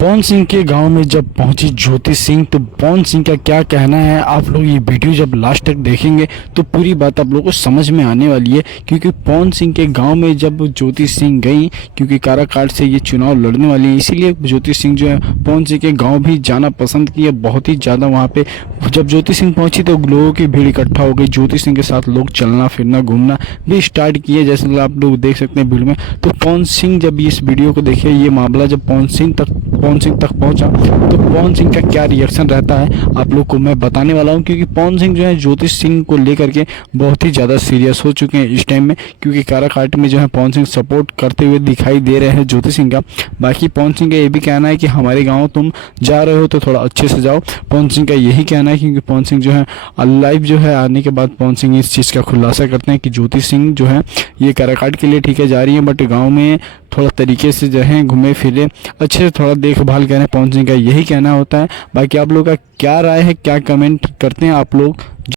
पवन सिंह के गांव में जब पहुंची ज्योति सिंह तो पवन सिंह का क्या कहना है, आप लोग ये वीडियो जब लास्ट तक देखेंगे तो पूरी बात आप लोगों को समझ में आने वाली है। क्योंकि पवन सिंह के गांव में जब ज्योति सिंह गई, क्योंकि काराकाट से ये चुनाव लड़ने वाली है, इसीलिए ज्योति सिंह जो है पवन सिंह के गाँव भी जाना पसंद किया बहुत ही ज़्यादा। वहाँ पे जब ज्योति सिंह पहुंची तो लोगों की भीड़ इकट्ठा हो गई। ज्योति सिंह के साथ लोग चलना फिरना घूमना भी स्टार्ट किए, जैसे आप लोग देख सकते हैं वीडियो में। तो पवन सिंह जब इस वीडियो को देखिए, ये मामला जब पवन सिंह तक पहुंचा तो पवन सिंह का क्या रिएक्शन रहता है आप लोग को मैं बताने वाला हूं। क्योंकि पवन सिंह जो है ज्योति सिंह को लेकर के बहुत ही ज़्यादा सीरियस हो चुके हैं इस टाइम में, क्योंकि काराकाट में जो है पवन सिंह सपोर्ट करते हुए दिखाई दे रहे हैं ज्योति सिंह का। बाकी पवन सिंह का ये भी कहना है कि हमारे गाँव तुम जा रहे हो तो थोड़ा अच्छे से जाओ, पवन सिंह का यही कहना है। क्योंकि पवन सिंह जो है लाइव जो है आने के बाद पवन सिंह इस चीज़ का खुलासा करते हैं कि ज्योति सिंह जो है ये काराकाट के लिए ठीक है जा रही है, बट गाँव में थोड़ा तरीके से जो है घूमे फिरे अच्छे से थोड़ा देखभाल करें। पवन सिंह का यही कहना होता है। बाकी आप लोग का क्या राय है, क्या कमेंट करते हैं आप लोग